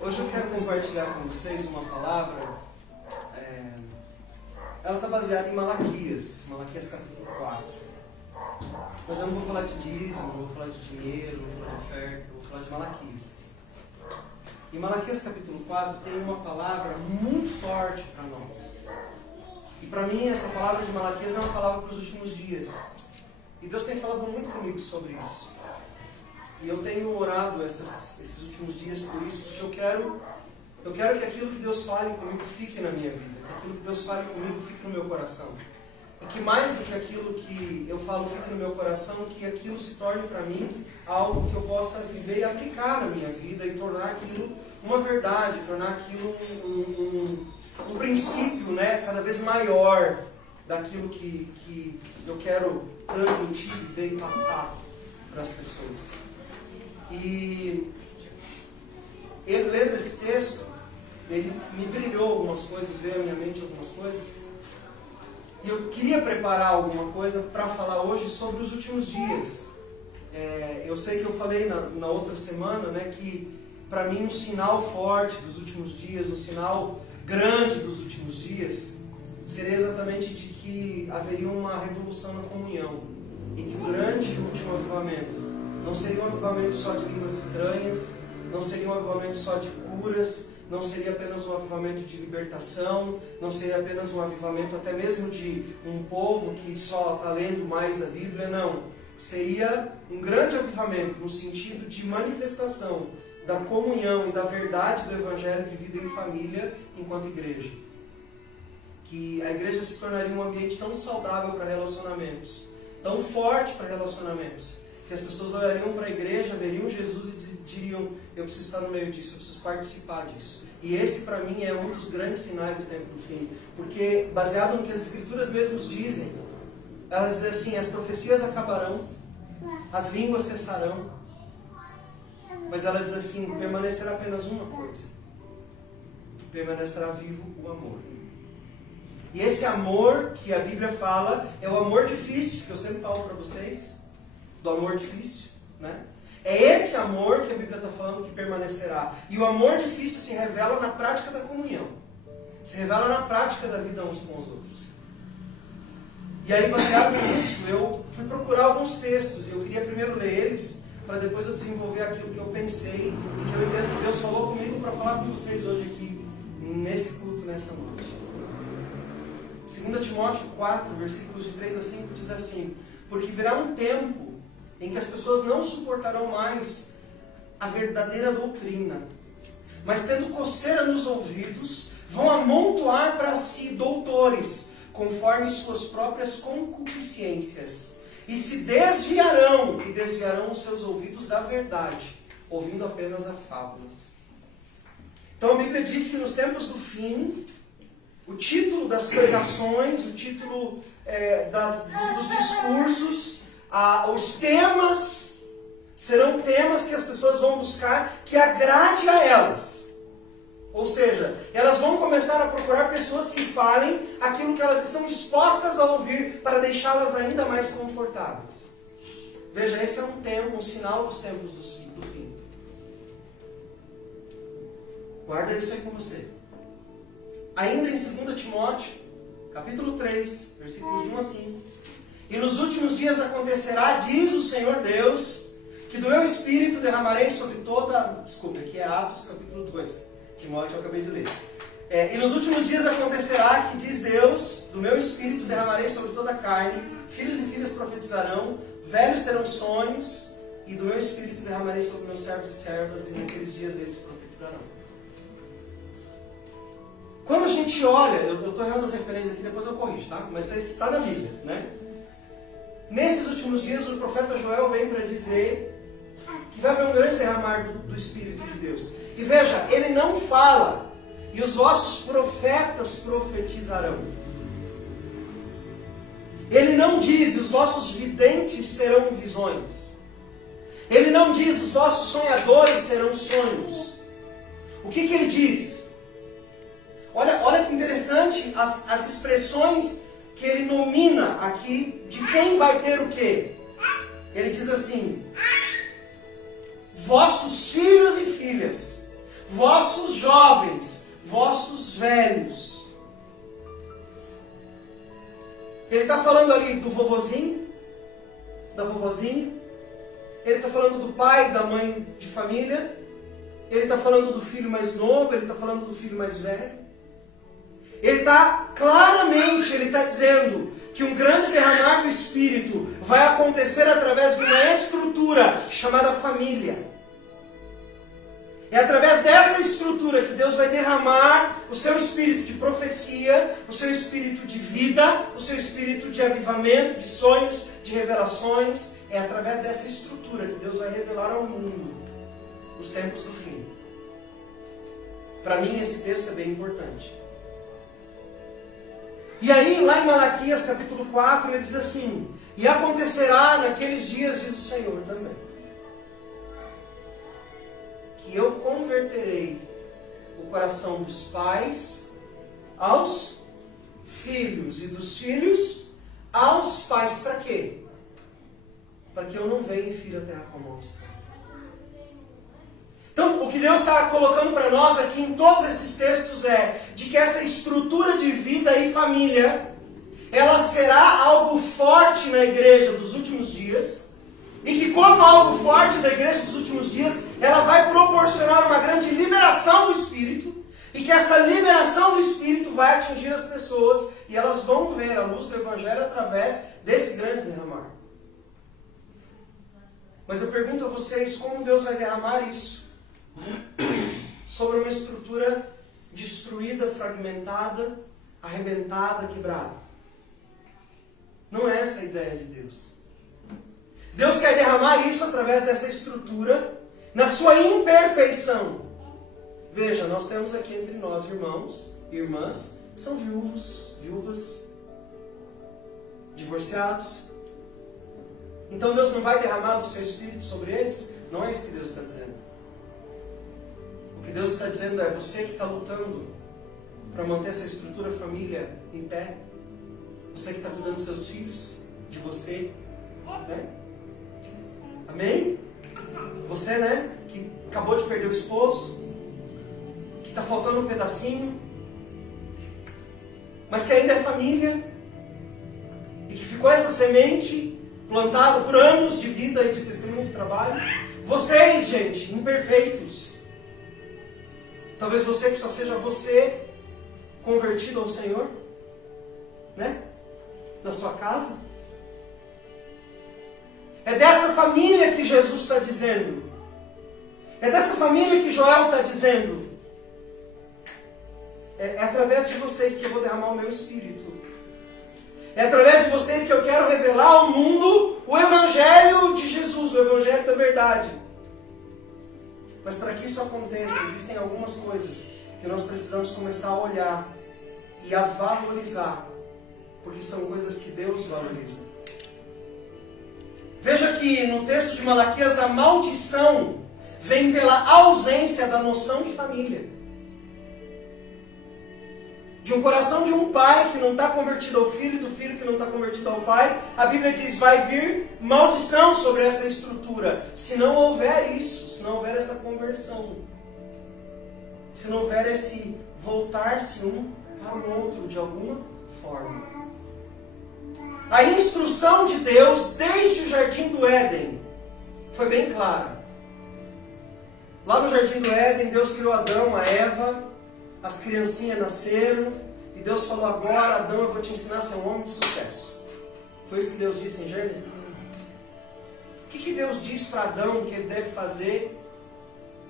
Hoje eu quero compartilhar com vocês uma palavra. Ela está baseada em Malaquias capítulo 4. Mas eu não vou falar de dízimo, não vou falar de dinheiro, não vou falar de oferta, eu vou falar de Malaquias. Em Malaquias capítulo 4 tem uma palavra muito forte para nós. E para mim essa palavra de Malaquias é uma palavra para os últimos dias. E Deus tem falado muito comigo sobre isso. E eu tenho orado esses últimos dias por isso, porque eu quero que aquilo que Deus fale comigo fique na minha vida. Que aquilo que Deus fale comigo fique no meu coração. E que mais do que aquilo que eu falo fique no meu coração, que aquilo se torne para mim algo que eu possa viver e aplicar na minha vida e tornar aquilo uma verdade, tornar aquilo um princípio, né, cada vez maior daquilo que eu quero transmitir, viver e passar para as pessoas. E lendo esse texto, ele me brilhou algumas coisas, veio à minha mente algumas coisas. E eu queria preparar alguma coisa para falar hoje sobre os últimos dias. Eu sei que eu falei na outra semana, né, que para mim um sinal forte dos últimos dias, um sinal grande dos últimos dias, seria exatamente de que haveria uma revolução na comunhão. E que o grande e último avivamento não seria um avivamento só de línguas estranhas, não seria um avivamento só de curas, não seria apenas um avivamento de libertação, não seria apenas um avivamento até mesmo de um povo que só está lendo mais a Bíblia, não. Seria um grande avivamento no sentido de manifestação da comunhão e da verdade do Evangelho vivida em família enquanto igreja. Que a igreja se tornaria um ambiente tão saudável para relacionamentos, tão forte para relacionamentos, que as pessoas olhariam para a igreja, veriam Jesus e diriam: eu preciso estar no meio disso, eu preciso participar disso. E esse para mim é um dos grandes sinais do tempo do fim, porque baseado no que as escrituras mesmas dizem, elas dizem assim: as profecias acabarão, as línguas cessarão, mas ela diz assim: permanecerá apenas uma coisa, permanecerá vivo o amor. E esse amor que a Bíblia fala é o amor difícil, que eu sempre falo para vocês, do amor difícil, né? É esse amor que a Bíblia está falando que permanecerá. E o amor difícil se revela na prática da comunhão. Se revela na prática da vida uns com os outros. E aí, baseado nisso, eu fui procurar alguns textos. E eu queria primeiro ler eles, para depois eu desenvolver aquilo que eu pensei e que eu entendo que Deus falou comigo para falar com vocês hoje aqui, nesse culto, nessa noite. 2 Timóteo 4, versículos de 3 a 5, diz assim: porque virá um tempo em que as pessoas não suportarão mais a verdadeira doutrina, mas tendo coceira nos ouvidos, vão amontoar para si doutores, conforme suas próprias concupiscências, e se desviarão os seus ouvidos da verdade, ouvindo apenas a fábulas. Então a Bíblia diz que nos tempos do fim, o título das pregações, o título dos discursos, os temas serão temas que as pessoas vão buscar que agrade a elas. Ou seja, elas vão começar a procurar pessoas que falem aquilo que elas estão dispostas a ouvir para deixá-las ainda mais confortáveis. Veja, esse é um sinal dos tempos do fim. Guarda isso aí com você. Ainda em 2 Timóteo, capítulo 3, versículos de 1 a 5. E nos últimos dias acontecerá, diz o Senhor Deus, que do meu Espírito derramarei sobre toda... Desculpa, aqui é Atos capítulo 2. Timóteo eu acabei de ler. E nos últimos dias acontecerá que, diz Deus, do meu Espírito derramarei sobre toda a carne, filhos e filhas profetizarão, velhos terão sonhos, e do meu Espírito derramarei sobre meus servos e servas, e naqueles dias eles profetizarão. Quando a gente olha, eu estou errando as referências aqui, depois eu corrijo, tá? Mas isso está na Bíblia, né? Nesses últimos dias, o profeta Joel vem para dizer que vai haver um grande derramar do Espírito de Deus. E veja, ele não fala, e os vossos profetas profetizarão. Ele não diz, os vossos videntes terão visões. Ele não diz, os vossos sonhadores terão sonhos. O que ele diz? Olha que interessante as expressões que ele nomina aqui de quem vai ter o quê. Ele diz assim: vossos filhos e filhas, vossos jovens, vossos velhos. Ele está falando ali do vovozinho, da vovozinha. Ele está falando do pai, da mãe de família. Ele está falando do filho mais novo. Ele está falando do filho mais velho. Ele está claramente, ele está dizendo que um grande derramar do Espírito vai acontecer através de uma estrutura chamada família. É através dessa estrutura que Deus vai derramar o seu espírito de profecia, o seu espírito de vida, o seu espírito de avivamento, de sonhos, de revelações. É através dessa estrutura que Deus vai revelar ao mundo os tempos do fim. Para mim, esse texto é bem importante. E aí, lá em Malaquias capítulo 4, ele diz assim: e acontecerá naqueles dias, diz o Senhor também, que eu converterei o coração dos pais aos filhos e dos filhos aos pais. Para quê? Para que eu não venha e fira a terra com a maldição. Então, o que Deus está colocando para nós aqui em todos esses textos é de que essa estrutura de vida e família, ela será algo forte na igreja dos últimos dias, e que como algo forte da igreja dos últimos dias, ela vai proporcionar uma grande liberação do Espírito, e que essa liberação do Espírito vai atingir as pessoas, e elas vão ver a luz do Evangelho através desse grande derramar. Mas eu pergunto a vocês, como Deus vai derramar isso sobre uma estrutura destruída, fragmentada, arrebentada, quebrada? Não é essa a ideia de Deus. Deus quer derramar isso através dessa estrutura, na sua imperfeição. Veja, nós temos aqui entre nós irmãos e irmãs que são viúvas, divorciados. Então Deus não vai derramar do seu Espírito sobre eles? Não é isso que Deus está dizendo. O que Deus está dizendo é: você que está lutando para manter essa estrutura família em pé, você que está cuidando dos seus filhos, de você, né? Amém? Você, né, que acabou de perder o esposo, que está faltando um pedacinho, mas que ainda é família, e que ficou essa semente plantada por anos de vida e de testemunho de trabalho. Vocês, gente, imperfeitos. Talvez você que só seja você convertido ao Senhor, né? Da sua casa. É dessa família que Jesus está dizendo. É dessa família que Joel está dizendo. É através de vocês que eu vou derramar o meu Espírito. É através de vocês que eu quero revelar ao mundo o Evangelho de Jesus, o Evangelho da verdade. Mas para que isso aconteça, existem algumas coisas que nós precisamos começar a olhar e a valorizar, porque são coisas que Deus valoriza. Veja que no texto de Malaquias a maldição vem pela ausência da noção de família. De um coração de um pai que não está convertido ao filho, do filho que não está convertido ao pai, a Bíblia diz: vai vir maldição sobre essa estrutura, se não houver isso, se não houver essa conversão, se não houver esse voltar-se um para o outro de alguma forma. A instrução de Deus desde o Jardim do Éden foi bem clara. Lá no Jardim do Éden, Deus criou Adão, a Eva, as criancinhas nasceram, e Deus falou: agora, Adão, eu vou te ensinar a ser um homem de sucesso. Foi isso que Deus disse em Gênesis? O que Deus diz para Adão que ele deve fazer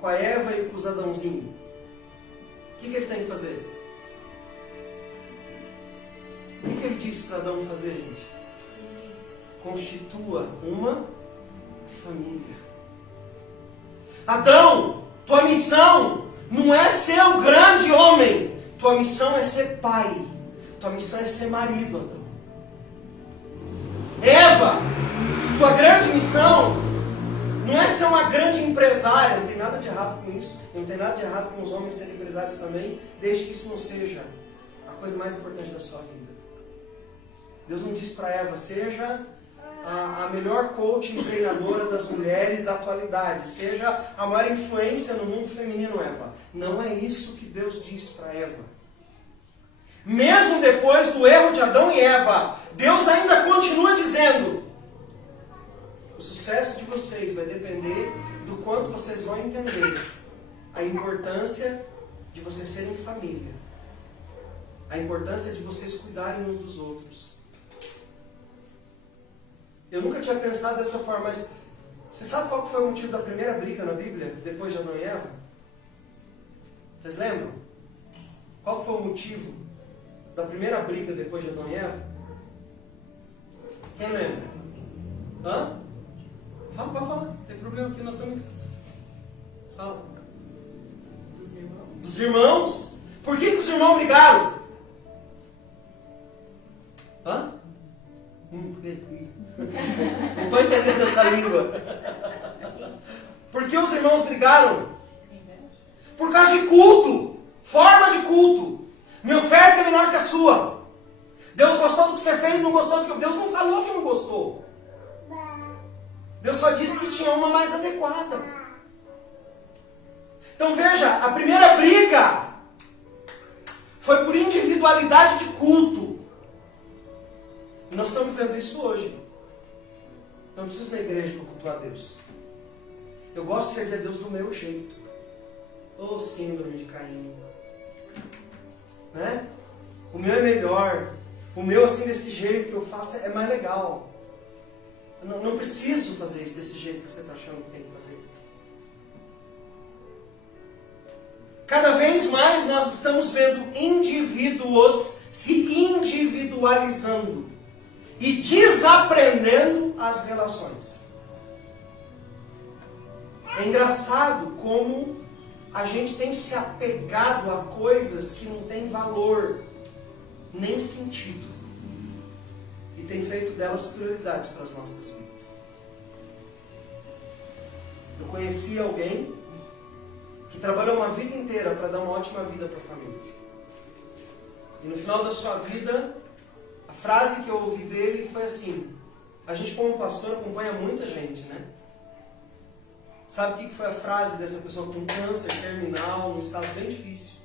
com a Eva e com os Adãozinhos? O que ele tem que fazer? O que ele disse para Adão fazer, gente? Constitua uma família. Adão, tua missão não é ser o grande homem. Tua missão é ser pai. Tua missão é ser marido, Adão. Eva, tua grande missão não é ser uma grande empresária. Não tem nada de errado com isso. Não tem nada de errado com os homens serem empresários também, desde que isso não seja a coisa mais importante da sua vida. Deus não disse para Eva: seja a melhor coach e treinadora das mulheres da atualidade. Seja a maior influência no mundo feminino, Eva. Não é isso que Deus diz para Eva. Mesmo depois do erro de Adão e Eva, Deus ainda continua dizendo: o sucesso de vocês vai depender do quanto vocês vão entender a importância de vocês serem família. A importância de vocês cuidarem uns dos outros. Eu nunca tinha pensado dessa forma, mas você sabe qual foi o motivo da primeira briga na Bíblia, depois de Adão e Eva? Vocês lembram? Qual foi o motivo da primeira briga depois de Adão e Eva? Quem lembra? Hã? Fala, pode falar. Não tem problema aqui, nós estamos em casa. Fala. Dos irmãos. Dos irmãos? Por que os irmãos brigaram? Hã? Não estou entendendo essa língua. Por que os irmãos brigaram? Por causa de culto. Forma de culto. Minha oferta é menor que a sua. Deus gostou do que você fez, não gostou do que... Deus não falou que não gostou. Deus só disse que tinha uma mais adequada. Então veja, a primeira briga foi por individualidade de culto. E nós estamos vendo isso hoje. Eu não preciso ir na igreja para cultuar Deus. Eu gosto de servir a Deus do meu jeito. Ô síndrome de Caim. Né? O meu é melhor. O meu, assim, desse jeito que eu faço, é mais legal. Eu não preciso fazer isso desse jeito que você está achando que tem que fazer. Cada vez mais nós estamos vendo indivíduos se individualizando e desaprendendo as relações. É engraçado como a gente tem se apegado a coisas que não têm valor nem sentido e tem feito delas prioridades para as nossas vidas. Eu conheci alguém que trabalhou uma vida inteira para dar uma ótima vida para a família. E no final da sua vida, a frase que eu ouvi dele foi assim: a gente como pastor acompanha muita gente, né? Sabe o que foi a frase dessa pessoa com câncer terminal, num estado bem difícil?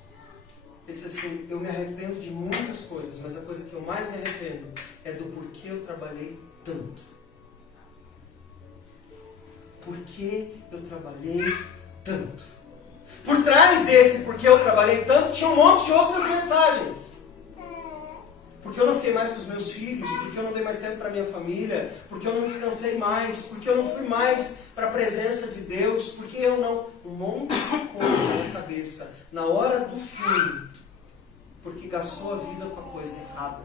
Ele disse assim: eu me arrependo de muitas coisas, mas a coisa que eu mais me arrependo é do porquê eu trabalhei tanto. Por que eu trabalhei tanto? Por trás desse porque eu trabalhei tanto, tinha um monte de outras mensagens. Porque eu não fiquei mais com os meus filhos, porque eu não dei mais tempo para minha família, porque eu não descansei mais, porque eu não fui mais para a presença de Deus, porque eu não... Um monte de coisa na cabeça, na hora do fim, porque gastou a vida com a coisa errada.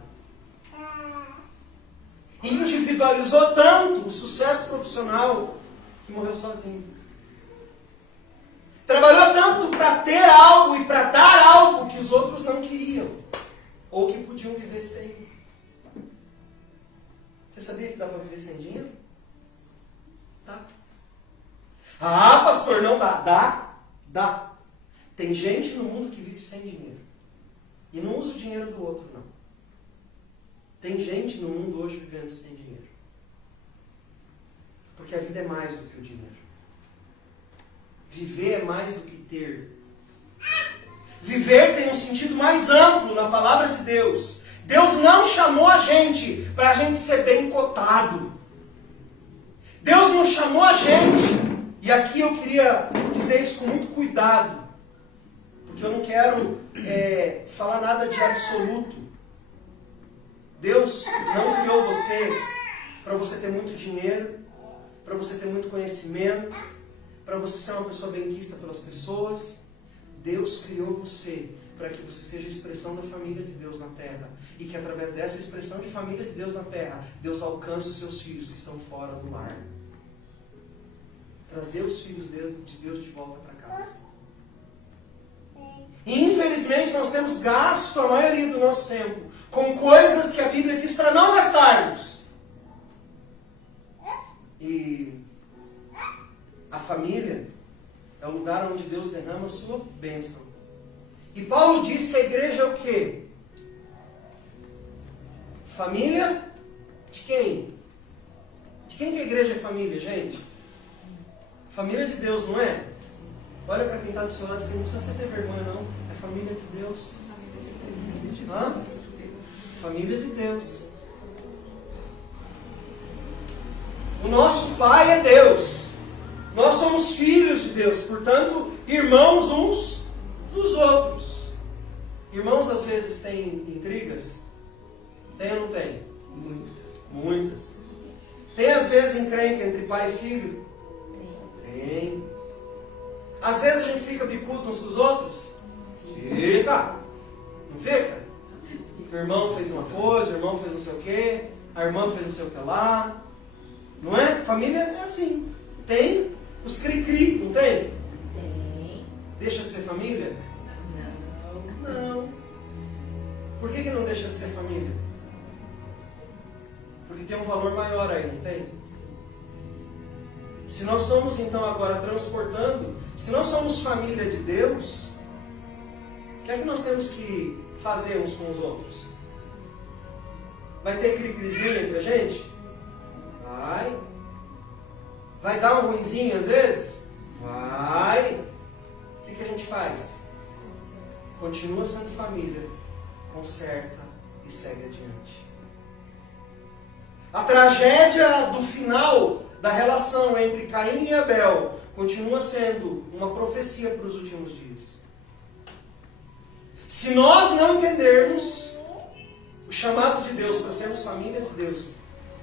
Individualizou tanto o sucesso profissional que morreu sozinho. Trabalhou tanto para ter algo e para dar algo que os outros não queriam. Ou que podiam viver sem. Você sabia que dá para viver sem dinheiro? Dá. Ah, pastor, não dá. Dá. Tem gente no mundo que vive sem dinheiro. E não usa o dinheiro do outro, não. Tem gente no mundo hoje vivendo sem dinheiro. Porque a vida é mais do que o dinheiro. Viver é mais do que ter. Viver tem um sentido mais amplo na palavra de Deus. Deus não chamou a gente para a gente ser bem cotado. Deus não chamou a gente, e aqui eu queria dizer isso com muito cuidado, porque eu não quero falar nada de absoluto. Deus não criou você para você ter muito dinheiro, para você ter muito conhecimento, para você ser uma pessoa bem-quista pelas pessoas. Deus criou você para que você seja a expressão da família de Deus na terra. E que através dessa expressão de família de Deus na terra, Deus alcance os seus filhos que estão fora do lar. Trazer os filhos de Deus de volta para casa. E infelizmente nós temos gasto a maioria do nosso tempo com coisas que a Bíblia diz para não gastarmos. E a família é o lugar onde Deus derrama a sua bênção. E Paulo diz que a igreja é o quê? Família de quem? Quem que a igreja é família, gente? Família de Deus, não é? Olha para quem está do seu lado, você não precisa ter vergonha, não. É família de Deus. Hã? Família de Deus. O nosso Pai é Deus. Nós somos filhos de Deus, portanto, irmãos uns dos outros. Irmãos às vezes têm intrigas? Tem ou não tem? Muitas. Tem às vezes encrenca entre pai e filho? Tem. Às vezes a gente fica bicudo uns com os outros? Fica. Não fica? O irmão fez uma coisa, o irmão fez não sei o quê, a irmã fez não sei o que lá. Não é? Família é assim. Tem os cri-cri, não tem? Tem. Deixa de ser família? Não. Por que não deixa de ser família? Porque tem um valor maior aí, não tem? Se nós somos então agora transportando, se nós somos família de Deus, o que é que nós temos que fazer uns com os outros? Vai ter cri-crizinho entre a gente? Vai. Vai dar um ruinzinho às vezes? Vai. O que a gente faz? Continua sendo família, conserta e segue adiante. A tragédia do final da relação entre Caim e Abel continua sendo uma profecia para os últimos dias. Se nós não entendermos o chamado de Deus para sermos família de Deus,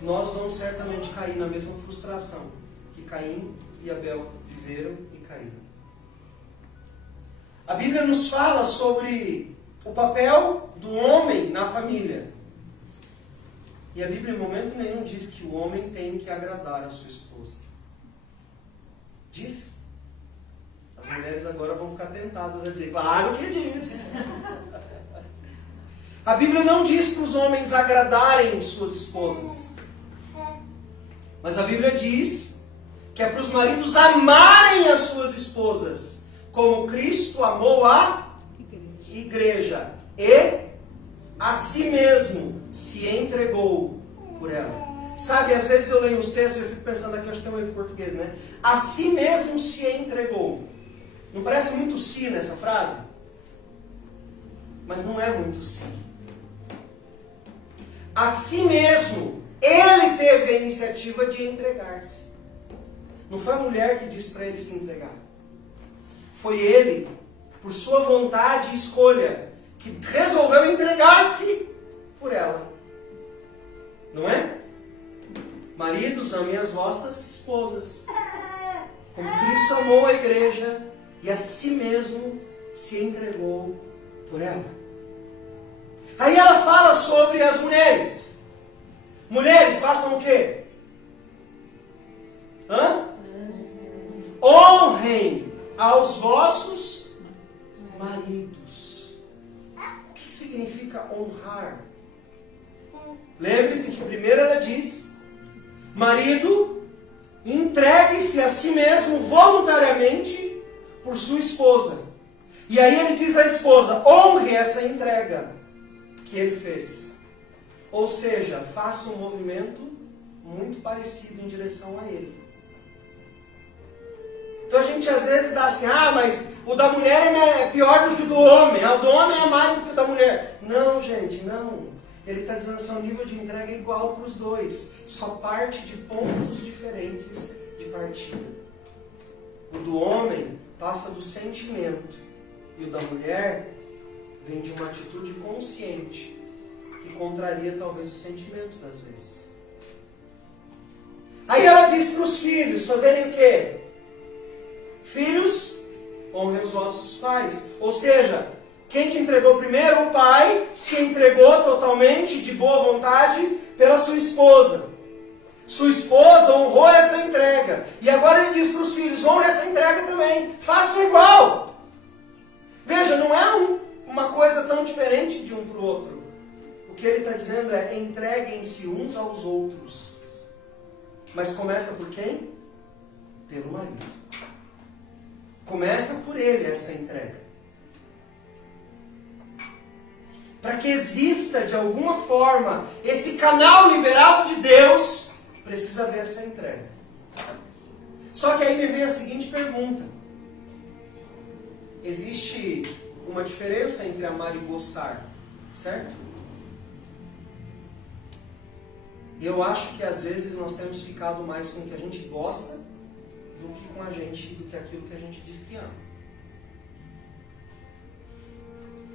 nós vamos certamente cair na mesma frustração que Caim e Abel viveram e caíram. A Bíblia nos fala sobre o papel do homem na família. E a Bíblia em momento nenhum diz que o homem tem que agradar a sua esposa. Diz? As mulheres agora vão ficar tentadas a dizer, claro que diz. A Bíblia não diz para os homens agradarem suas esposas. Mas a Bíblia diz que é para os maridos amarem as suas esposas, como Cristo amou a igreja e a si mesmo se entregou por ela. Sabe, às vezes eu leio os textos e eu fico pensando aqui, eu acho que é meio português, né? A si mesmo se entregou. Não parece muito si nessa frase? Mas não é muito si. A si mesmo, ele teve a iniciativa de entregar-se. Não foi a mulher que disse para ele se entregar. Foi ele, por sua vontade e escolha, que resolveu entregar-se por ela. Não é? Maridos, amem as vossas esposas, como Cristo amou a igreja e a si mesmo se entregou por ela. Aí ela fala sobre as mulheres. Mulheres, façam o quê? Honrem aos vossos maridos. O que significa honrar? Lembre-se que primeiro ela diz: marido, entregue-se a si mesmo voluntariamente por sua esposa. E aí ele diz à esposa: honre essa entrega que ele fez. Ou seja, faça um movimento muito parecido em direção a ele. Então a gente às vezes acha assim, mas o da mulher é pior do que o do homem, o do homem é mais do que o da mulher. Não, gente, não. Ele está dizendo assim, o nível de entrega é igual para os dois, só parte de pontos diferentes de partida. O do homem passa do sentimento, e o da mulher vem de uma atitude consciente, que contraria talvez os sentimentos às vezes. Aí ela diz para os filhos fazerem o quê? Filhos, honrem os vossos pais. Ou seja, quem que entregou primeiro? O pai se entregou totalmente, de boa vontade, pela sua esposa. Sua esposa honrou essa entrega. E agora ele diz para os filhos, honre essa entrega também. Façam igual. Veja, não é uma coisa tão diferente de um para o outro. O que ele está dizendo é, entreguem-se uns aos outros. Mas começa por quem? Pelo marido. Começa por ele essa entrega. Para que exista de alguma forma esse canal liberado de Deus precisa haver essa entrega. Só que aí me vem a seguinte pergunta. Existe uma diferença entre amar e gostar, certo? Eu acho que às vezes nós temos ficado mais com o que a gente gosta do que com a gente, do que aquilo que a gente diz que ama.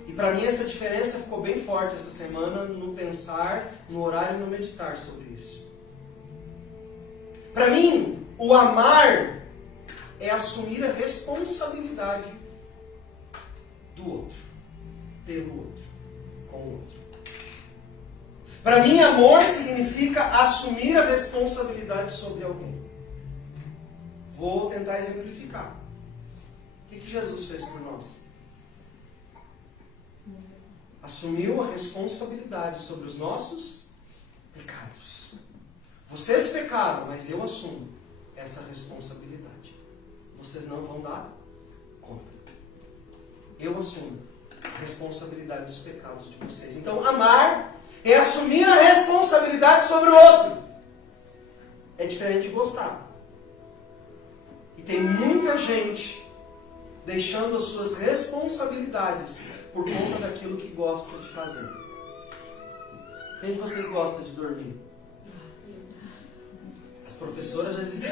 E para mim essa diferença ficou bem forte essa semana no pensar, no orar e no meditar sobre isso. Para mim, o amar é assumir a responsabilidade do outro, pelo outro, com o outro. Para mim, amor significa assumir a responsabilidade sobre alguém. Vou tentar exemplificar. O que Jesus fez por nós? Assumiu a responsabilidade sobre os nossos pecados. Vocês pecaram, mas eu assumo essa responsabilidade. Vocês não vão dar conta. Eu assumo a responsabilidade dos pecados de vocês. Então, amar é assumir a responsabilidade sobre o outro. É diferente de gostar. E tem muita gente deixando as suas responsabilidades por conta daquilo que gosta de fazer. Quem de vocês gosta de dormir? As professoras já dizem...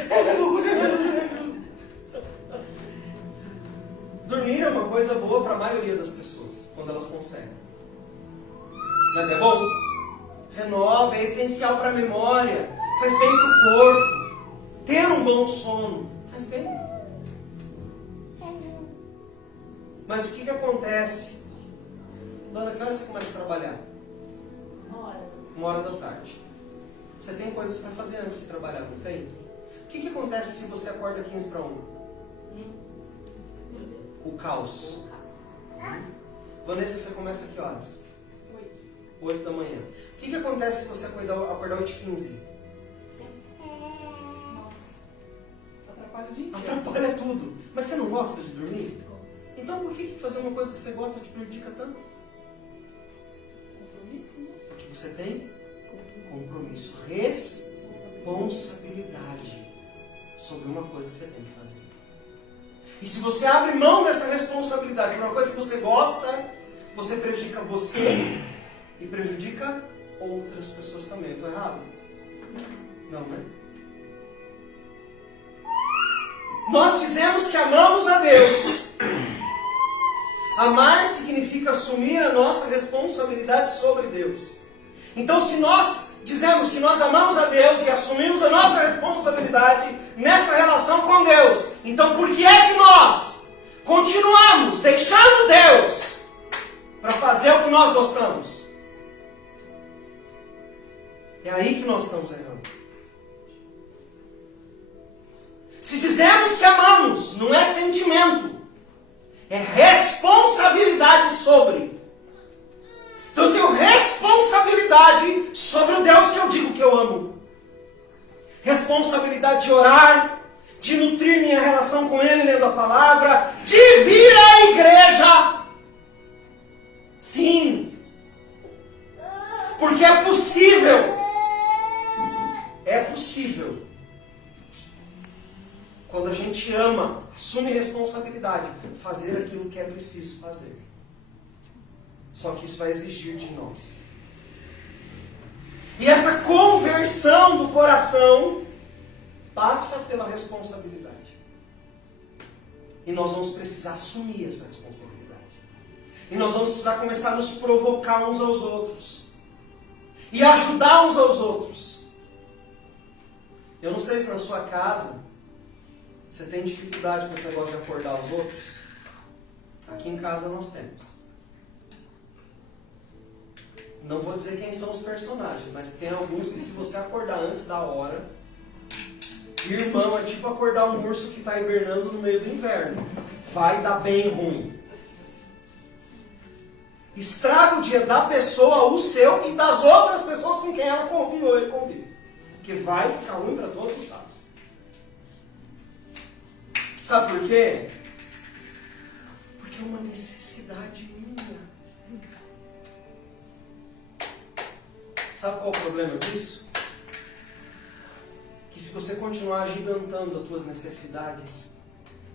Dormir é uma coisa boa para a maioria das pessoas, quando elas conseguem. Mas é bom. Renova, é essencial para a memória. Faz bem para o corpo. Ter um bom sono faz bem. Mas o que acontece? Dona, que hora você começa a trabalhar? 1h da tarde. Você tem coisas para fazer antes de trabalhar, não tem? O que acontece se você acorda 15 para 1? O caos. Vanessa, você começa a que horas? 8 da manhã. O que acontece se você acordar 8h15? Nossa. Atrapalha o dia inteiro. Atrapalha tudo. Mas você não gosta de dormir? Então por que fazer uma coisa que você gosta te prejudica tanto? Compromisso, né? Porque você tem compromisso, responsabilidade sobre uma coisa que você tem que fazer. E se você abre mão dessa responsabilidade por uma coisa que você gosta, você prejudica você e prejudica outras pessoas também. Estou errado? Não, né? Nós dizemos que amamos a Deus. Amar significa assumir a nossa responsabilidade sobre Deus. Então, se nós dizemos que nós amamos a Deus e assumimos a nossa responsabilidade nessa relação com Deus, então por que é que nós continuamos deixando Deus para fazer o que nós gostamos? É aí que nós estamos errando. Se dizemos que amamos, não é sentimento, é responsabilidade sobre. Então eu tenho responsabilidade sobre o Deus que eu digo que eu amo. Responsabilidade de orar, de nutrir minha relação com Ele lendo a palavra, de vir à igreja. Sim. Porque é possível. É possível. Quando a gente ama, assume responsabilidade, fazer aquilo que é preciso fazer. Só que isso vai exigir de nós. E essa conversão do coração passa pela responsabilidade. E nós vamos precisar assumir essa responsabilidade. E nós vamos precisar começar a nos provocar uns aos outros. E ajudar uns aos outros. Eu não sei se na sua casa você tem dificuldade com esse negócio de acordar os outros. Aqui em casa nós temos. Não vou dizer quem são os personagens, mas tem alguns que se você acordar antes da hora, irmão, é tipo acordar um urso que está hibernando no meio do inverno. Vai dar bem ruim. Estraga o dia da pessoa, o seu e das outras pessoas com quem ela convive ou ele convive. Porque vai ficar ruim para todos os lados. Sabe por quê? Porque é uma necessidade minha. Sabe qual é o problema disso? que se você continuar agigantando as tuas necessidades,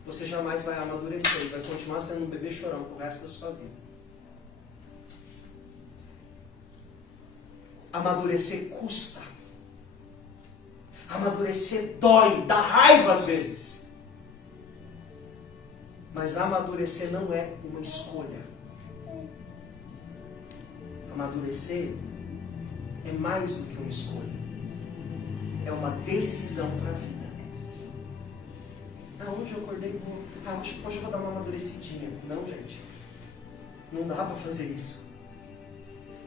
você jamais vai amadurecer e vai continuar sendo um bebê chorão pro resto da sua vida. Amadurecer custa. Amadurecer dói, dá raiva às vezes. Mas amadurecer não é uma escolha. Amadurecer é mais do que uma escolha. É uma decisão para a vida. Hoje eu acordei e vou... hoje eu vou dar uma amadurecidinha. Não, gente. Não dá para fazer isso.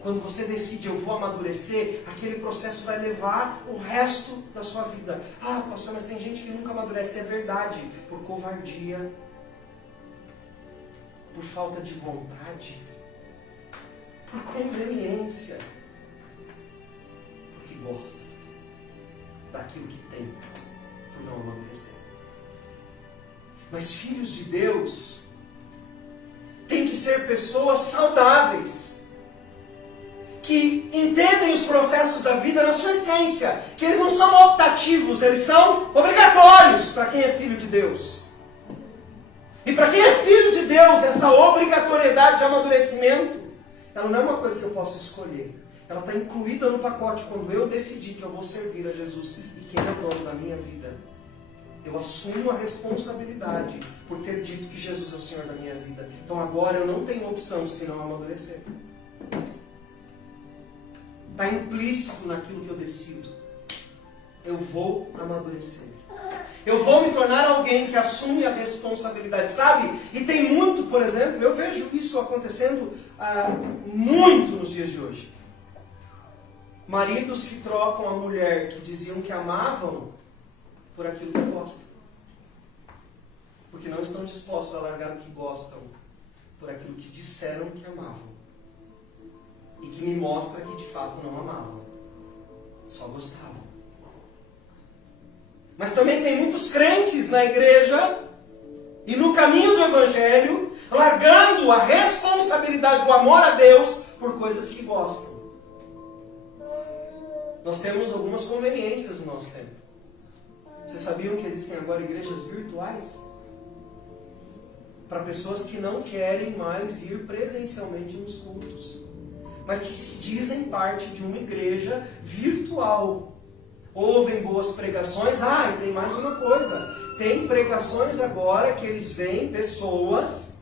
Quando você decide, eu vou amadurecer, aquele processo vai levar o resto da sua vida. Pastor, mas tem gente que nunca amadurece. É verdade. Por covardia. Por falta de vontade. Por conveniência. Porque gosta daquilo que tem. Por não amadurecer. Mas filhos de Deus têm que ser pessoas saudáveis, que entendem os processos da vida na sua essência, que eles não são optativos, eles são obrigatórios para quem é filho de Deus. E para quem é filho de Deus, essa obrigatoriedade de amadurecimento, ela não é uma coisa que eu posso escolher. Ela está incluída no pacote quando eu decidir que eu vou servir a Jesus e que Ele é dono da minha vida. Eu assumo a responsabilidade por ter dito que Jesus é o Senhor da minha vida. Então agora eu não tenho opção senão amadurecer. Está implícito naquilo que eu decido. Eu vou amadurecer. Eu vou me tornar alguém que assume a responsabilidade, sabe? E tem muito, por exemplo, eu vejo isso acontecendo muito nos dias de hoje. Maridos que trocam a mulher que diziam que amavam por aquilo que gostam. Porque não estão dispostos a largar o que gostam por aquilo que disseram que amavam. E que me mostra que de fato não amavam. Só gostavam. Mas também tem muitos crentes na igreja e no caminho do Evangelho, largando a responsabilidade do amor a Deus por coisas que gostam. Nós temos algumas conveniências no nosso tempo. Vocês sabiam que existem agora igrejas virtuais? Para pessoas que não querem mais ir presencialmente nos cultos, mas que se dizem parte de uma igreja virtual. Ouvem boas pregações. E tem mais uma coisa. Tem pregações agora que eles veem pessoas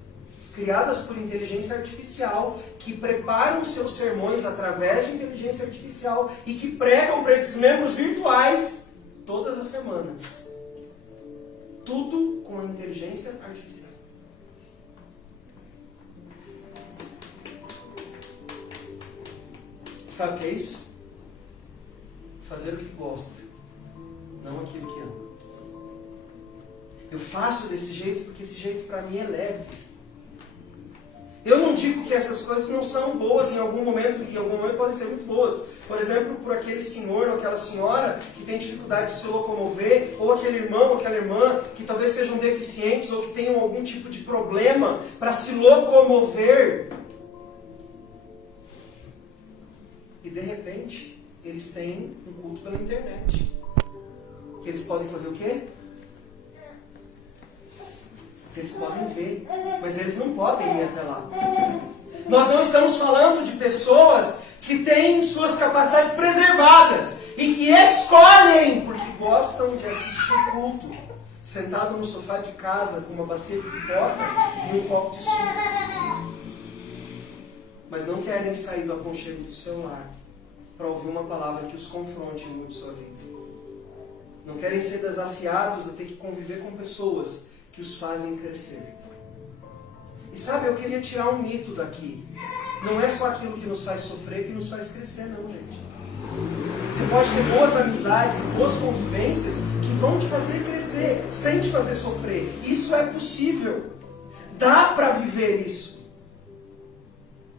criadas por inteligência artificial, que preparam seus sermões através de inteligência artificial e que pregam para esses membros virtuais todas as semanas. Tudo com a inteligência artificial. Sabe o que é isso? Fazer o que gosta, não aquilo que ama. Eu faço desse jeito porque esse jeito para mim é leve. Eu não digo que essas coisas não são boas em algum momento podem ser muito boas. Por exemplo, por aquele senhor ou aquela senhora que tem dificuldade de se locomover, ou aquele irmão ou aquela irmã que talvez sejam deficientes ou que tenham algum tipo de problema para se locomover. E de repente, eles têm um culto pela internet. Que eles podem fazer o quê? Que eles podem ver, mas eles não podem ir até lá. Nós não estamos falando de pessoas que têm suas capacidades preservadas e que escolhem, porque gostam de assistir o culto, sentado no sofá de casa com uma bacia de pipoca e um copo de suco. Mas não querem sair do aconchego do seu lar para ouvir uma palavra que os confronte em muito sua vida. Não querem ser desafiados a ter que conviver com pessoas que os fazem crescer. E sabe, eu queria tirar um mito daqui. Não é só aquilo que nos faz sofrer que nos faz crescer, não, gente. Você pode ter boas amizades, boas convivências que vão te fazer crescer, sem te fazer sofrer. Isso é possível. Dá para viver isso.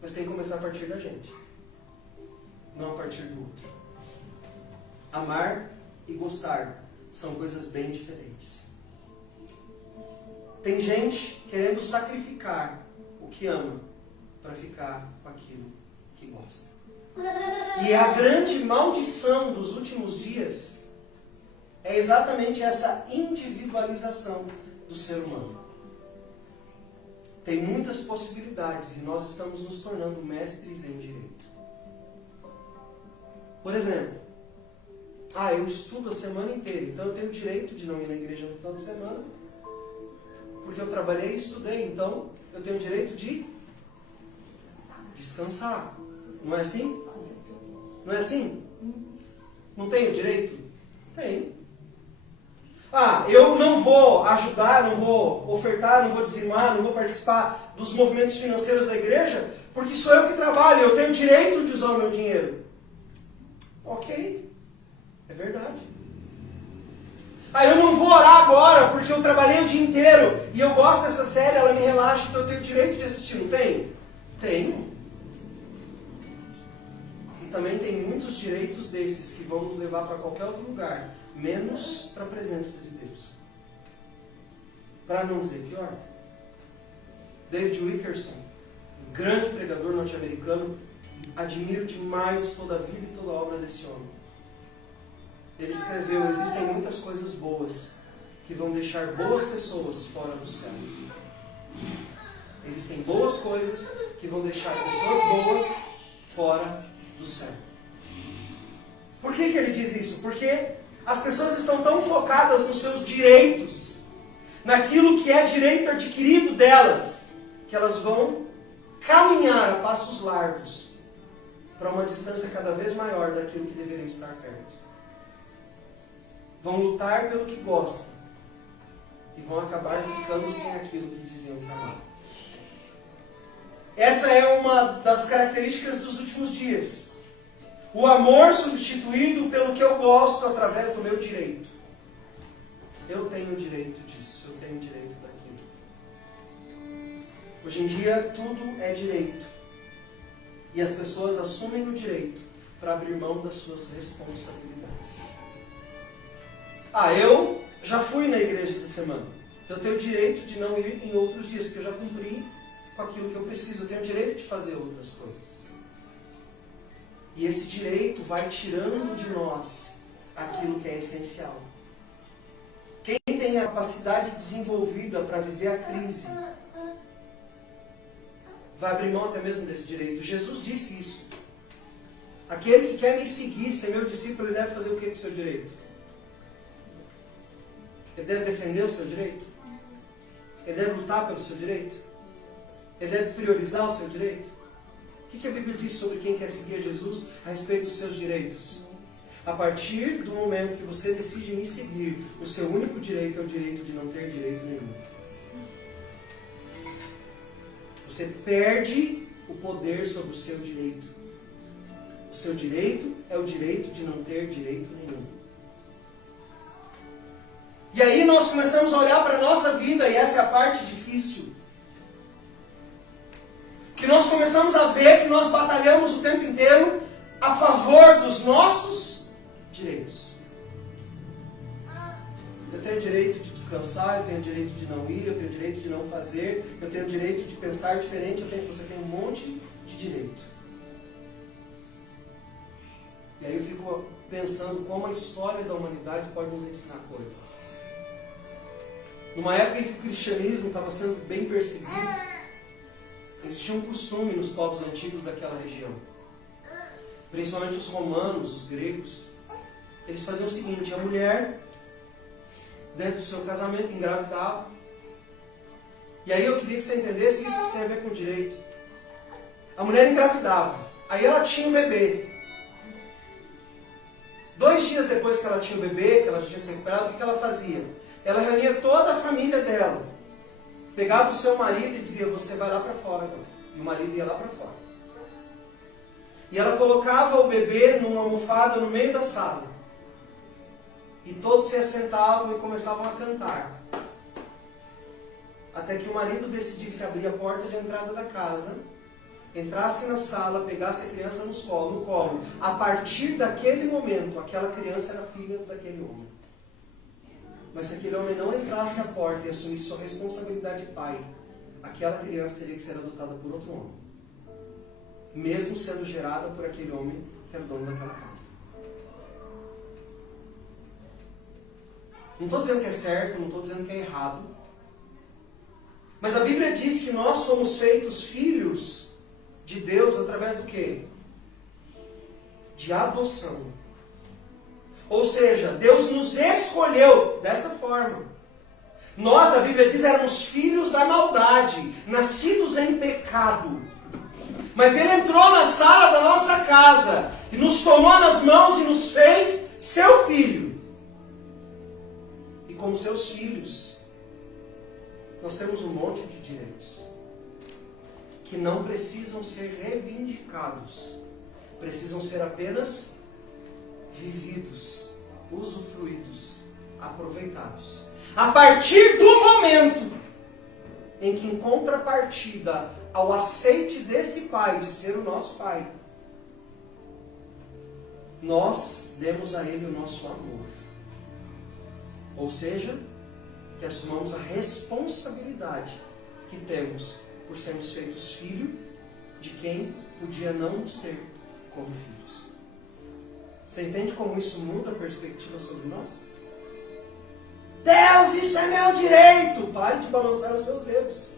Mas tem que começar a partir da gente. Não a partir do outro. Amar e gostar são coisas bem diferentes. Tem gente querendo sacrificar o que ama para ficar com aquilo que gosta. E a grande maldição dos últimos dias é exatamente essa individualização do ser humano. Tem muitas possibilidades e nós estamos nos tornando mestres em direito. Por exemplo, eu estudo a semana inteira, então eu tenho o direito de não ir na igreja no final de semana, porque eu trabalhei e estudei, então eu tenho o direito de descansar. Não é assim? Não é assim? Não tenho direito? Tem. Eu não vou ajudar, não vou ofertar, não vou dizimar, não vou participar dos movimentos financeiros da igreja, porque sou eu que trabalho, eu tenho direito de usar o meu dinheiro. Ok, é verdade. Eu não vou orar agora, porque eu trabalhei o dia inteiro e eu gosto dessa série, ela me relaxa, então eu tenho direito de assistir, não tenho? Tenho. E também tem muitos direitos desses que vão nos levar para qualquer outro lugar, menos para a presença de Deus. Para não dizer pior, David Wilkerson, um grande pregador norte-americano, admiro demais toda a vida e toda a obra desse homem. Ele escreveu: existem muitas coisas boas que vão deixar boas pessoas fora do céu. Existem boas coisas que vão deixar pessoas boas fora do céu. Por que ele diz isso? Porque as pessoas estão tão focadas nos seus direitos, naquilo que é direito adquirido delas, que elas vão caminhar a passos largos para uma distância cada vez maior daquilo que deveriam estar perto. Vão lutar pelo que gostam e vão acabar ficando sem aquilo que diziam que amavam. Essa é uma das características dos últimos dias. O amor substituído pelo que eu gosto através do meu direito. Eu tenho direito disso, eu tenho direito daquilo. Hoje em dia tudo é direito. E as pessoas assumem o direito para abrir mão das suas responsabilidades. Eu já fui na igreja essa semana. Então eu tenho o direito de não ir em outros dias, porque eu já cumpri com aquilo que eu preciso. Eu tenho o direito de fazer outras coisas. E esse direito vai tirando de nós aquilo que é essencial. Quem tem a capacidade desenvolvida para viver a crise, vai abrir mão até mesmo desse direito. Jesus disse isso. Aquele que quer me seguir, ser meu discípulo, ele deve fazer o que com o seu direito? Ele deve defender o seu direito? Ele deve lutar pelo seu direito? Ele deve priorizar o seu direito? O que a Bíblia diz sobre quem quer seguir Jesus a respeito dos seus direitos? A partir do momento que você decide me seguir, o seu único direito é o direito de não ter direito nenhum. Você perde o poder sobre o seu direito. O seu direito é o direito de não ter direito nenhum. E aí nós começamos a olhar para a nossa vida, e essa é a parte difícil. Que nós começamos a ver que nós batalhamos o tempo inteiro a favor dos nossos direitos. Eu tenho direito de descansar, eu tenho direito de não ir, eu tenho direito de não fazer, eu tenho direito de pensar diferente, você tem um monte de direito. E aí eu fico pensando como a história da humanidade pode nos ensinar coisas. Numa época em que o cristianismo estava sendo bem perseguido, existia um costume nos povos antigos daquela região. Principalmente os romanos, os gregos. Eles faziam o seguinte: a mulher, dentro do seu casamento, engravidava. E aí eu queria que você entendesse isso que tem a ver com direito. A mulher engravidava. Aí ela tinha um bebê. 2 dias depois que ela tinha o bebê, que ela já tinha se recuperado, o que ela fazia? Ela reunia toda a família dela. Pegava o seu marido e dizia: você vai lá para fora agora. E o marido ia lá para fora. E ela colocava o bebê numa almofada no meio da sala. E todos se assentavam e começavam a cantar. Até que o marido decidisse abrir a porta de entrada da casa, entrasse na sala, pegasse a criança no colo. A partir daquele momento, aquela criança era filha daquele homem. Mas se aquele homem não entrasse à porta e assumisse sua responsabilidade de pai, aquela criança teria que ser adotada por outro homem. Mesmo sendo gerada por aquele homem que era o dono daquela casa. Não estou dizendo que é certo, não estou dizendo que é errado. Mas a Bíblia diz que nós fomos feitos filhos de Deus através do quê? De adoção. Ou seja, Deus nos escolheu dessa forma. Nós, a Bíblia diz, éramos filhos da maldade, nascidos em pecado. Mas Ele entrou na sala da nossa casa e nos tomou nas mãos e nos fez seu filho. E como seus filhos, nós temos um monte de direitos que não precisam ser reivindicados. Precisam ser apenas vividos, usufruídos, aproveitados. A partir do momento em que, em contrapartida ao aceite desse Pai, de ser o nosso Pai, nós demos a Ele o nosso amor. Ou seja, que assumamos a responsabilidade que temos por sermos feitos filho de quem podia não nos ter como filhos. Você entende como isso muda a perspectiva sobre nós? Deus, isso é meu direito! Pare de balançar os seus dedos.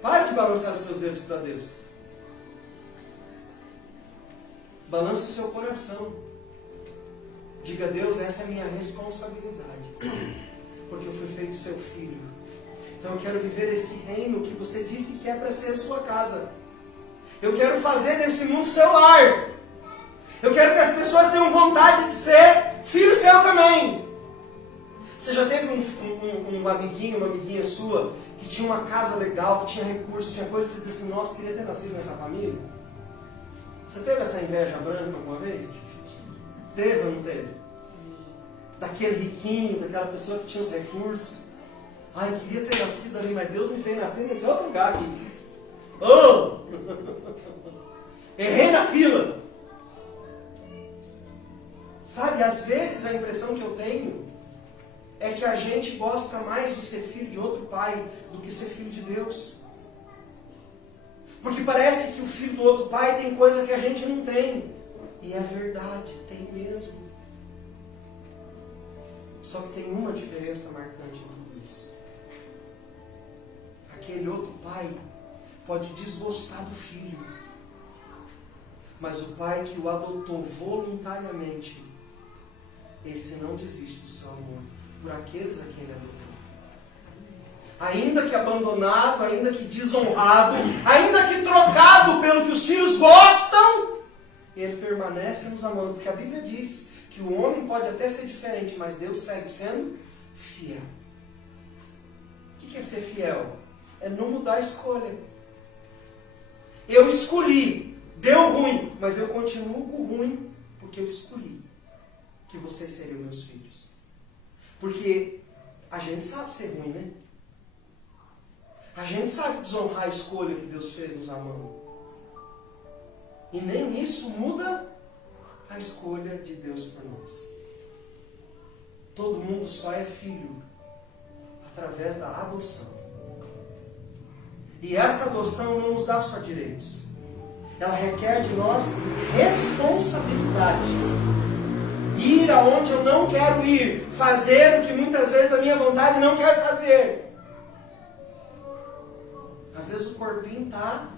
Pare de balançar os seus dedos para Deus. Balance o seu coração. Diga a Deus, essa é a minha responsabilidade. Porque eu fui feito seu filho. Então eu quero viver esse reino que você disse que é para ser sua casa. Eu quero fazer desse mundo seu lar. Eu quero que as pessoas tenham vontade de ser filho seu também. Você já teve um amiguinho, uma amiguinha sua, que tinha uma casa legal, que tinha recursos, tinha coisas, que você disse assim, nossa, queria ter nascido nessa família? Você teve essa inveja branca alguma vez? Teve ou não teve? Daquele riquinho, daquela pessoa que tinha os recursos. Ai, queria ter nascido ali, mas Deus me fez nascer nesse outro lugar aqui. Oh! Errei na fila. Sabe, às vezes a impressão que eu tenho é que a gente gosta mais de ser filho de outro pai do que ser filho de Deus. Porque parece que o filho do outro pai tem coisa que a gente não tem. E é verdade, tem mesmo. Só que tem uma diferença marcante em tudo isso. Aquele outro pai pode desgostar do filho. Mas o pai que o adotou voluntariamente, esse não desiste do seu amor por aqueles a quem ele adotou. Ainda que abandonado, ainda que desonrado, ainda que trocado pelo que os filhos gostam, ele permanece nos amando. Porque a Bíblia diz que o homem pode até ser diferente, mas Deus segue sendo fiel. O que é ser fiel? É não mudar a escolha. Eu escolhi, deu ruim, mas eu continuo com o ruim, porque eu escolhi que vocês seriam meus filhos. Porque a gente sabe ser ruim, né? A gente sabe desonrar a escolha que Deus fez nos amando. E nem isso muda a escolha de Deus por nós. Todo mundo só é filho através da adoção. E essa adoção não nos dá só direitos. Ela requer de nós responsabilidade. Ir aonde eu não quero ir. Fazer o que muitas vezes a minha vontade não quer fazer. Às vezes o corpinho está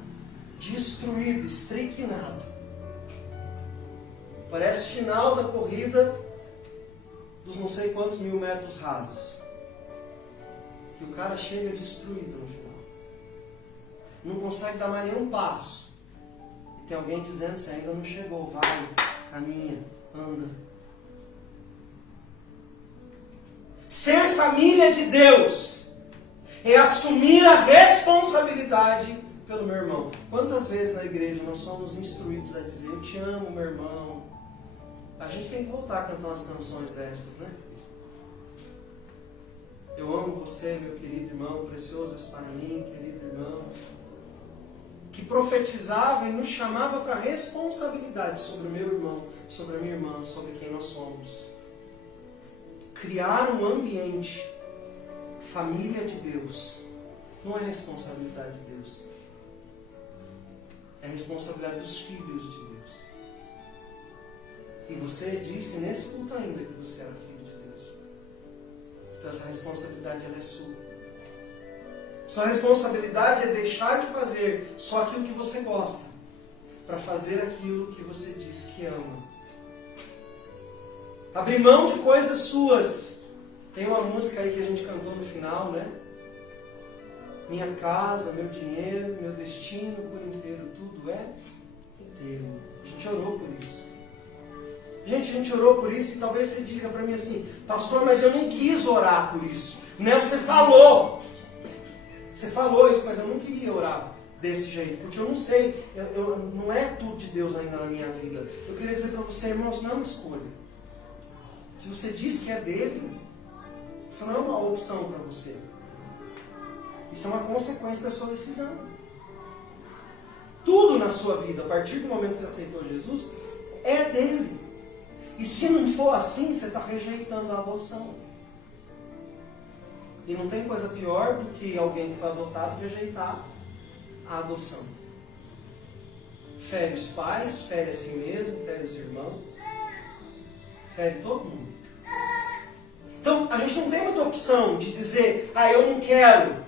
destruído, estriquinado. Parece final da corrida dos não sei quantos 1000 metros rasos. Que o cara chega destruído no final. Não consegue dar mais nenhum passo. E tem alguém dizendo, você ainda não chegou, vai, caminha, anda. Ser família de Deus é assumir a responsabilidade pelo meu irmão. Quantas vezes na igreja nós somos instruídos a dizer, eu te amo, meu irmão. A gente tem que voltar a cantar umas canções dessas, né? Eu amo você, meu querido irmão, precioso és para mim, querido irmão. Que profetizava e nos chamava para responsabilidade sobre o meu irmão, sobre a minha irmã, sobre quem nós somos. Criar um ambiente, família de Deus, não é responsabilidade de Deus. É responsabilidade dos filhos de Deus. E você disse nesse culto ainda que você era filho de Deus. Então essa responsabilidade ela é sua. Sua responsabilidade é deixar de fazer só aquilo que você gosta, para fazer aquilo que você diz que ama. Abrir mão de coisas suas. Tem uma música aí que a gente cantou no final, né? Minha casa, meu dinheiro, meu destino por inteiro, tudo é teu. A gente orou por isso. Gente, a gente orou por isso e talvez você diga para mim assim, pastor, mas eu não quis orar por isso. Né? Você falou. Você falou isso, mas eu não queria orar desse jeito, porque eu não sei, não é tudo de Deus ainda na minha vida. Eu queria dizer para você, irmãos, não é uma escolha. Se você diz que é dele, isso não é uma opção para você. Isso é uma consequência da sua decisão. Tudo na sua vida, a partir do momento que você aceitou Jesus, é dele. E se não for assim, você está rejeitando a adoção. E não tem coisa pior do que alguém que foi adotado rejeitar a adoção. Fere os pais, fere a si mesmo, fere os irmãos, fere todo mundo. Então, a gente não tem muita opção de dizer, eu não quero.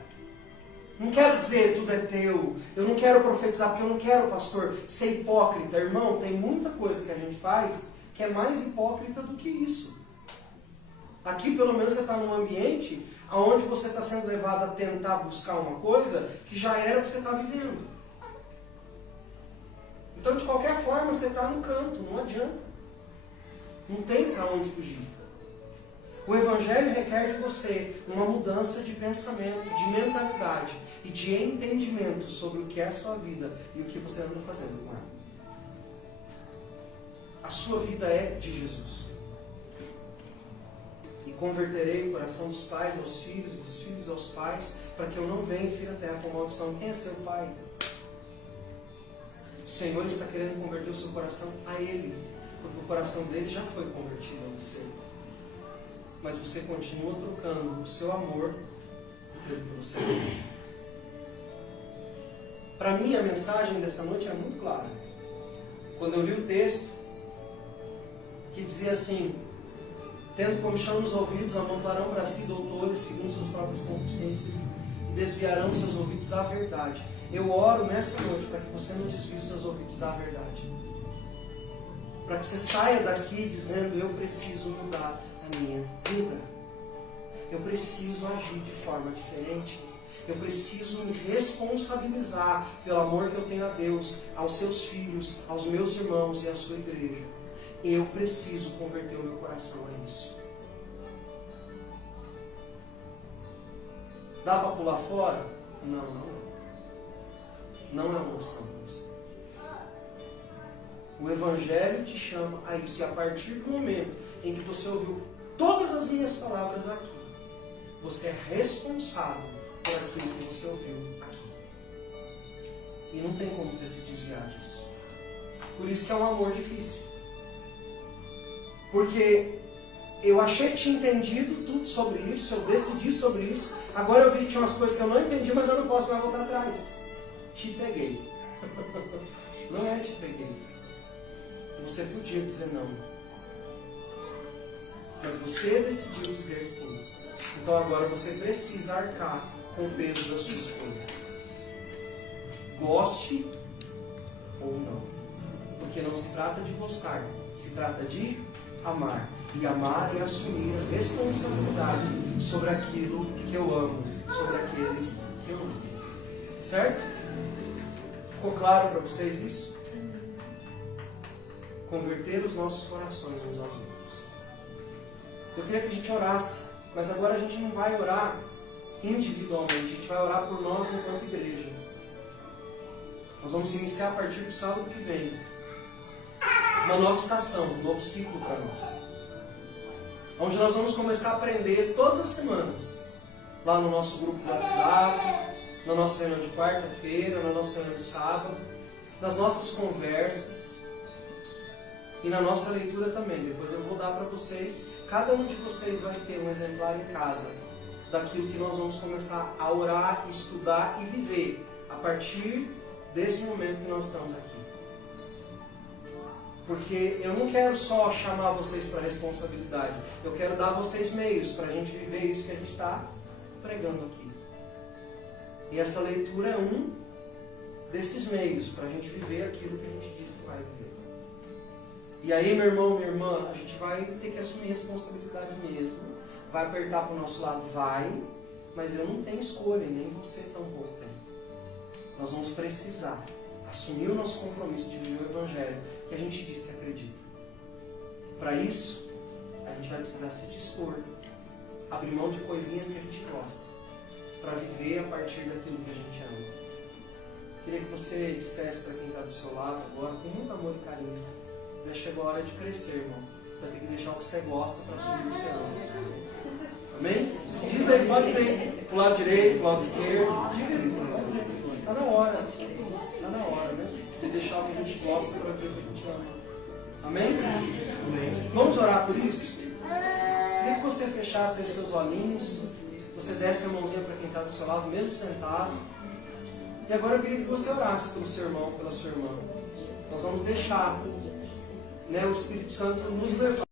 Não quero dizer tudo é teu. Eu não quero profetizar porque eu não quero, pastor, ser hipócrita. Irmão, tem muita coisa que a gente faz que é mais hipócrita do que isso. Aqui, pelo menos, você está num ambiente onde você está sendo levado a tentar buscar uma coisa que já era o que você está vivendo. Então, de qualquer forma, você está no canto, não adianta. Não tem para onde fugir. O Evangelho requer de você uma mudança de pensamento, de mentalidade e de entendimento sobre o que é a sua vida e o que você anda fazendo com ela. A sua vida é de Jesus. E converterei o coração dos pais aos filhos, dos filhos aos pais, para que eu não venha e fira a terra com maldição. Quem é seu pai? O Senhor está querendo converter o seu coração a Ele, porque o coração dele já foi convertido a você. Mas você continua trocando o seu amor pelo que você pensa. Para mim, a mensagem dessa noite é muito clara. Quando eu li o texto, que dizia assim, tendo comichão nos ouvidos, amontoarão para si doutores segundo suas próprias concupiscências e desviarão seus ouvidos da verdade. Eu oro nessa noite para que você não desvie os seus ouvidos da verdade. Para que você saia daqui dizendo, eu preciso mudar a minha vida. Eu preciso agir de forma diferente. Eu preciso me responsabilizar pelo amor que eu tenho a Deus, aos seus filhos, aos meus irmãos e à sua igreja. Eu preciso converter o meu coração a isso. Dá para pular fora? Não, não. Não é uma opção para você. O Evangelho te chama a isso. E a partir do momento em que você ouviu todas as minhas palavras aqui, você é responsável por aquilo que você ouviu aqui. E não tem como você se desviar disso. Por isso que é um amor difícil. Porque eu achei que tinha entendido tudo sobre isso, eu decidi sobre isso, agora eu vi que tinha umas coisas que eu não entendi, mas eu não posso mais voltar atrás. Te peguei. Não é te peguei. Você podia dizer não. Mas você decidiu dizer sim. Então agora você precisa arcar com o peso da sua escolha. Goste ou não. Porque não se trata de gostar, se trata de amar. E amar é assumir a responsabilidade sobre aquilo que eu amo, sobre aqueles que eu amo. Certo? Ficou claro para vocês isso? Converter os nossos corações uns aos outros. Eu queria que a gente orasse, mas agora a gente não vai orar individualmente, a gente vai orar por nós enquanto igreja. Nós vamos iniciar a partir do sábado que vem uma nova estação, um novo ciclo para nós. Onde nós vamos começar a aprender todas as semanas, lá no nosso grupo do WhatsApp, na nossa reunião de quarta-feira, na nossa reunião de sábado, nas nossas conversas e na nossa leitura também. Depois eu vou dar para vocês, cada um de vocês vai ter um exemplar em casa daquilo que nós vamos começar a orar, estudar e viver a partir desse momento que nós estamos aqui. Porque eu não quero só chamar vocês para a responsabilidade. Eu quero dar a vocês meios para a gente viver isso que a gente está pregando aqui. E essa leitura é um desses meios para a gente viver aquilo que a gente disse que vai viver. E aí, meu irmão, minha irmã, a gente vai ter que assumir responsabilidade mesmo. Vai apertar para o nosso lado? Vai. Mas eu não tenho escolha, nem você tampouco tem. Nós vamos precisar assumir o nosso compromisso de viver o Evangelho que a gente diz que acredita. Para isso, a gente vai precisar se dispor, abrir mão de coisinhas que a gente gosta, para viver a partir daquilo que a gente ama. Queria que você dissesse para quem está do seu lado agora, com muito amor e carinho, já chegou a hora de crescer, irmão. Vai ter que deixar o que você gosta para assumir o que você ama. Amém? Diz aí, pode ser pro lado direito, pro lado esquerdo. Diga aí, está na hora. Está na hora, né? De deixar o que a gente gosta para ver o que a gente ama. Amém? Amém. Vamos orar por isso? Queria que você fechasse os seus olhinhos, você desse a mãozinha para quem está do seu lado, mesmo sentado. E agora eu queria que você orasse pelo seu irmão, pela sua irmã. Nós vamos deixar, né, o Espírito Santo nos levar.